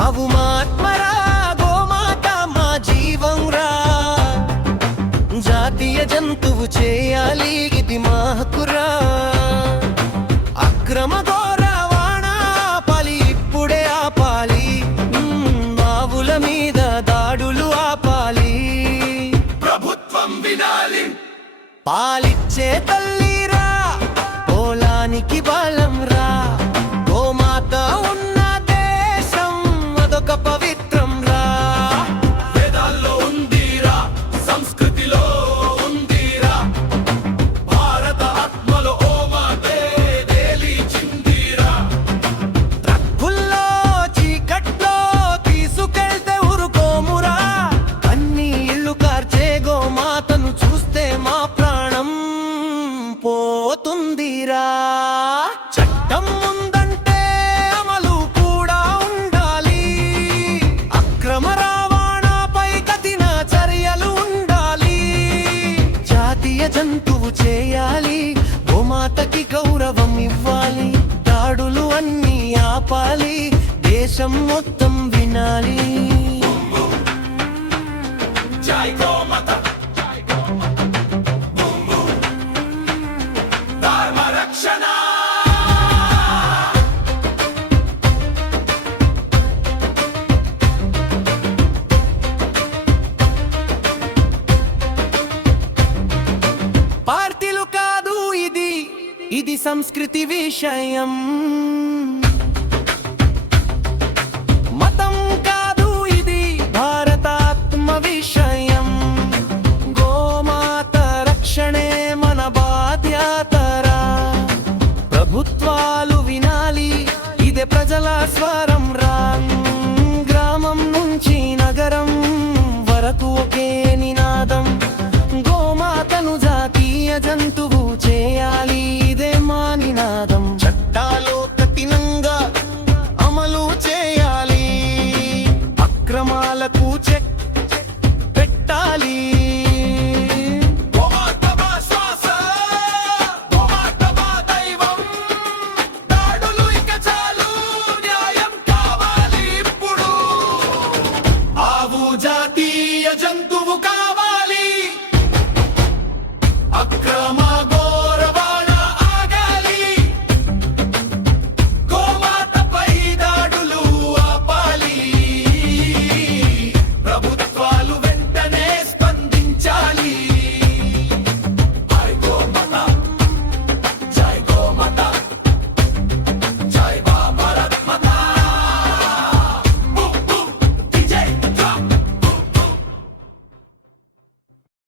ఆవు మాత్మరా గోమాత మా జీవం రా, జాతీయ జంతువు చేయాలి ఇది మా హక్కురా. అక్రమ రవాణా ఆపాలి, ఇప్పుడే ఆపాలి. ఆవుల మీద దాడులు ఆపాలి, ప్రభుత్వం వినాలి. పాలిచ్చే తల్లిరా, పొలానికి బలం రా. గోమాత ఉన్న దేశం అదొక పవిత్రం రా. వేదాల్లో ఉందిరా, సంస్కృతిలో ఉందిరా, భారత ఆత్మలో ఓ మాతే తేలిచిందిరా. ట్రక్కుల్లో చీకట్లో తీసుకెళ్తే ఊరుకోమురా, అన్ని ఇల్లు కార్చే గోమాతను చూస్తే మా ప్రాణం పోతుందిరా. చట్టం ఉందంటే అమలు కూడా ఉండాలి, అక్రమ రవాణాపై కఠిన చర్యలు ఉండాలి. జాతీయ జంతువు చేయాలి, గోమాతకి గౌరవం ఇవ్వాలి. దాడులు అన్నీ ఆపాలి, దేశం మొత్తం వినాలి. జై గోమాత, ధర్మ రక్షణ. పార్టీలు కాదు ఇది, ఇది సంస్కృతి విషయం. మతం కాదు ఇది, భారతాత్మ విషయం. గోమాత రక్షణే మన బాధ్యతరా, ప్రభుత్వాలు వినాలి, ఇదే ప్రజల స్వరం రా. గ్రామం నుంచి నగరం వరకు ఒకే నినాదం, గోమాతను జాతీయ జంతువు